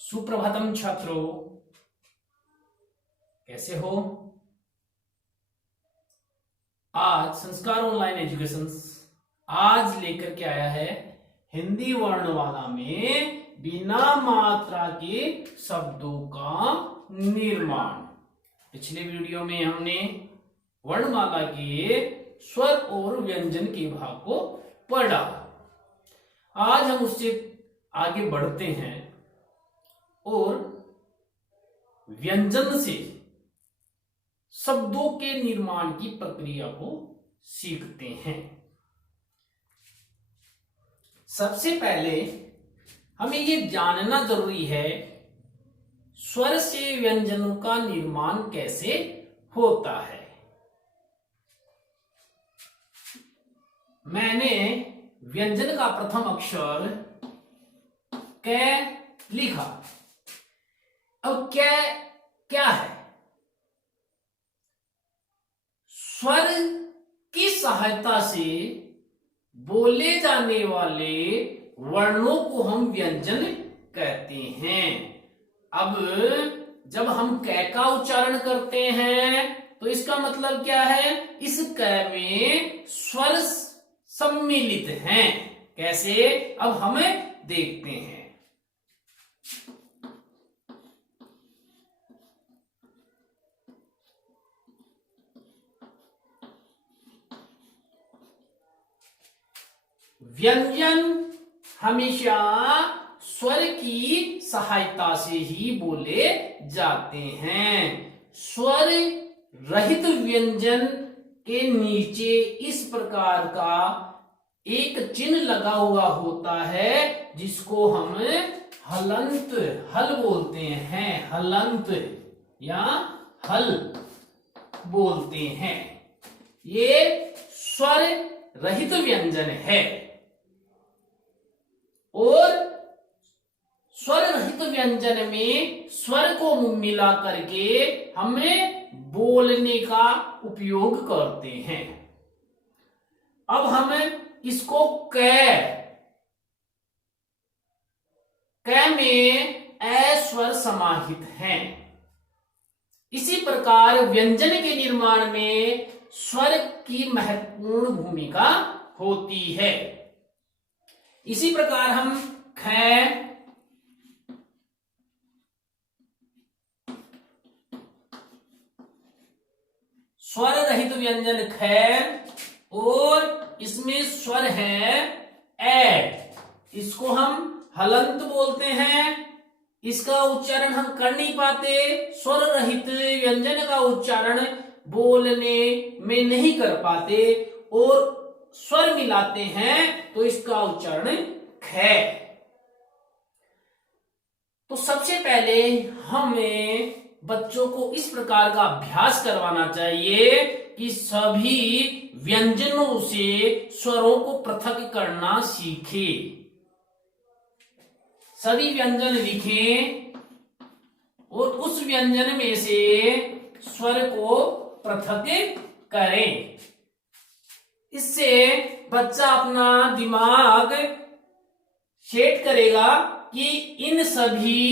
सुप्रभातम छात्रों, कैसे हो? आज संस्कार ऑनलाइन एजुकेशन आज लेकर के आया है हिंदी वर्णमाला में बिना मात्रा के शब्दों का निर्माण। पिछले वीडियो में हमने वर्णमाला के स्वर और व्यंजन के भाग को पढ़ा। आज हम उससे आगे बढ़ते हैं और व्यंजन से शब्दों के निर्माण की प्रक्रिया को सीखते हैं। सबसे पहले हमें ये जानना जरूरी है स्वर से व्यंजनों का निर्माण कैसे होता है। मैंने व्यंजन का प्रथम अक्षर क लिखा। अब क्या है? स्वर की सहायता से बोले जाने वाले वर्णों को हम व्यंजन कहते हैं। अब जब हम क का उच्चारण करते हैं तो इसका मतलब क्या है? इस क में स्वर सम्मिलित हैं। कैसे? अब हमें देखते हैं। व्यंजन हमेशा स्वर की सहायता से ही बोले जाते हैं। स्वर रहित व्यंजन के नीचे इस प्रकार का एक चिन्ह लगा हुआ होता है जिसको हम हलंत हल बोलते हैं। हलंत या हल बोलते हैं। ये स्वर रहित व्यंजन है और स्वर रहित व्यंजन में स्वर को मिला करके हमें बोलने का उपयोग करते हैं। अब हम इसको क में ए स्वर समाहित हैं। इसी प्रकार व्यंजन के निर्माण में स्वर की महत्वपूर्ण भूमिका होती है। इसी प्रकार हम ख स्वर रहित व्यंजन ख और इसमें स्वर है ए, इसको हम हलंत बोलते हैं। इसका उच्चारण हम कर नहीं पाते। स्वर रहित व्यंजन का उच्चारण बोलने में नहीं कर पाते और स्वर मिलाते हैं तो इसका उच्चारण ख। तो सबसे पहले हमें बच्चों को इस प्रकार का अभ्यास करवाना चाहिए कि सभी व्यंजनों से स्वरों को पृथक करना सीखे। सभी व्यंजन लिखें और उस व्यंजन में से स्वर को पृथक करें। इससे बच्चा अपना दिमाग सेट करेगा कि इन सभी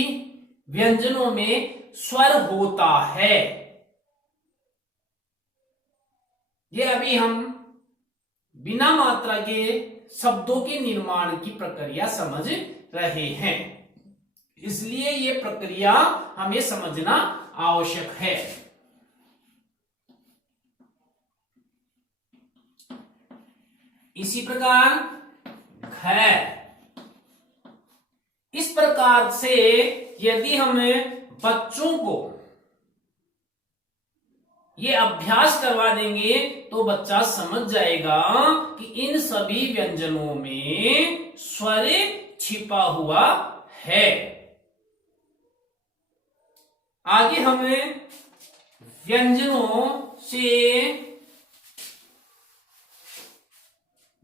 व्यंजनों में स्वर होता है। ये अभी हम बिना मात्रा के शब्दों के निर्माण की प्रक्रिया समझ रहे हैं, इसलिए ये प्रक्रिया हमें समझना आवश्यक है। इसी प्रकार ख। इस प्रकार से यदि हम बच्चों को ये अभ्यास करवा देंगे तो बच्चा समझ जाएगा कि इन सभी व्यंजनों में स्वर छिपा हुआ है। आगे हमें व्यंजनों से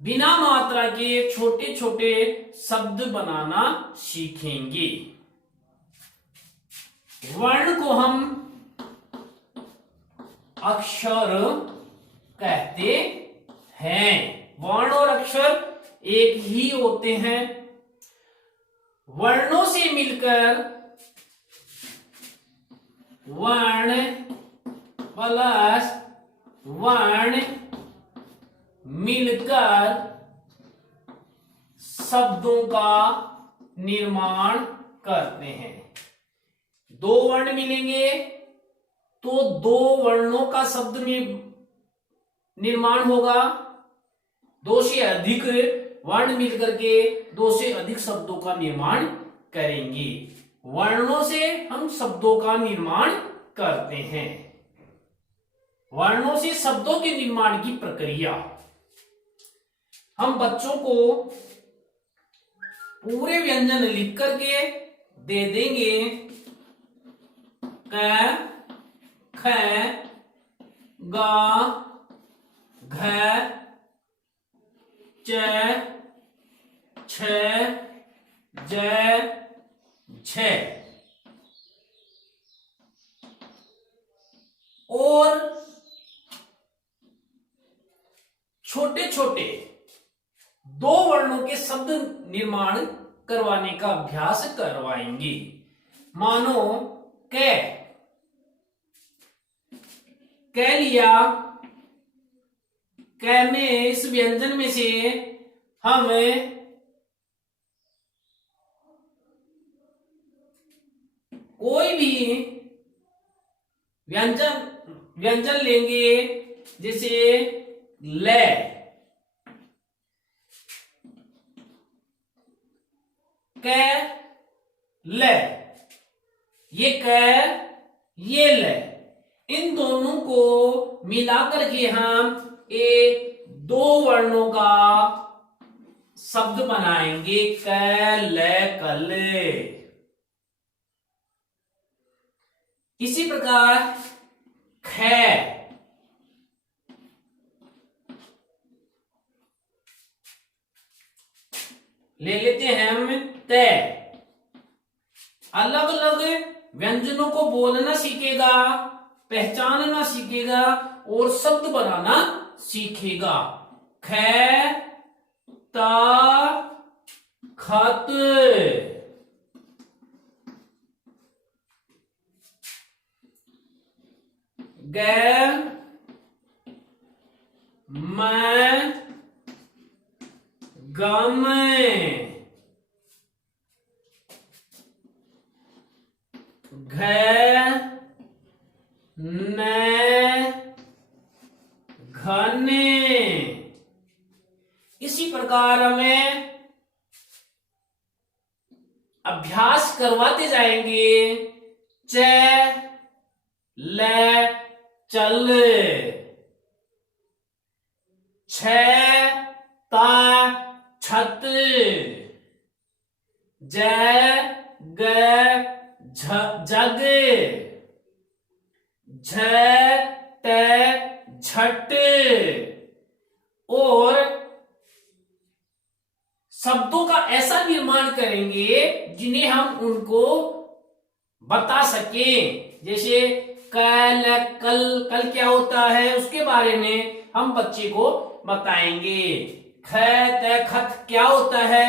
बिना मात्रा के छोटे छोटे शब्द बनाना सीखेंगे। वर्ण को हम अक्षर कहते हैं। वर्ण और अक्षर एक ही होते हैं। वर्णों से मिलकर वर्ण प्लस वर्ण मिलकर शब्दों का निर्माण करते हैं। दो वर्ण मिलेंगे तो दो वर्णों का शब्द में निर्माण होगा। दो से अधिक वर्ण मिलकर के दो से अधिक शब्दों का निर्माण करेंगे। वर्णों से हम शब्दों का निर्माण करते हैं। वर्णों से शब्दों के निर्माण की प्रक्रिया हम बच्चों को पूरे व्यंजन लिख करके दे देंगे। क, ख, ग, घ, च, छ, ज, झ और छोटे छोटे दो वर्णों के शब्द निर्माण करवाने का अभ्यास करवाएंगे। मानो क लिया, क में इस व्यंजन में से हम कोई भी व्यंजन लेंगे, जैसे ल, क, ल, ये क ये ल, इन दोनों को मिलाकर के हम एक दो वर्णों का शब्द बनाएंगे। क, ल, कल। इसी प्रकार ख, ले लेते हैं हम त। अलग अलग व्यंजनों को बोलना सीखेगा, पहचानना सीखेगा और शब्द बनाना सीखेगा। ख, त, खत, ग, म, गम, घ, न, घन। इसी प्रकार हमें अभ्यास करवाते जाएंगे। च, ल, चल, छ, ता, छत, ज, ग, जग, झ, त, झट। और शब्दों का ऐसा निर्माण करेंगे जिन्हें हम उनको बता सकें। जैसे कल, कल क्या होता है उसके बारे में हम बच्चे को बताएंगे। ख, त, खत क्या होता है,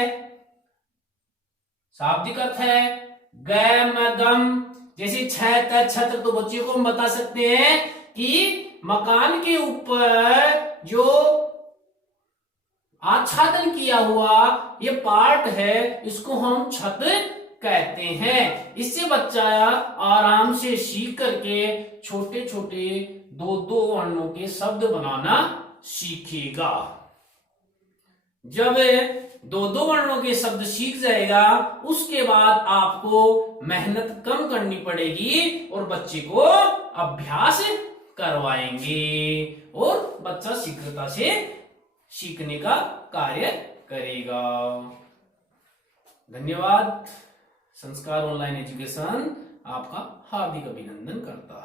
शाब्दिक अर्थ है। ग, म, गम, जैसे छ, त, छत्र, तो बच्चे को हम बता सकते हैं कि मकान के ऊपर जो आच्छादन किया हुआ ये पार्ट है, इसको हम छत कहते हैं। इससे बच्चा आराम से सीख करके छोटे छोटे दो दो वर्णों के शब्द बनाना सीखेगा। जब दो दो वर्णों के शब्द सीख जाएगा, उसके बाद आपको मेहनत कम करनी पड़ेगी और बच्चे को अभ्यास करवाएंगे और बच्चा शीघ्रता से सीखने का कार्य करेगा। धन्यवाद। संस्कार ऑनलाइन एजुकेशन आपका हार्दिक अभिनंदन करता है।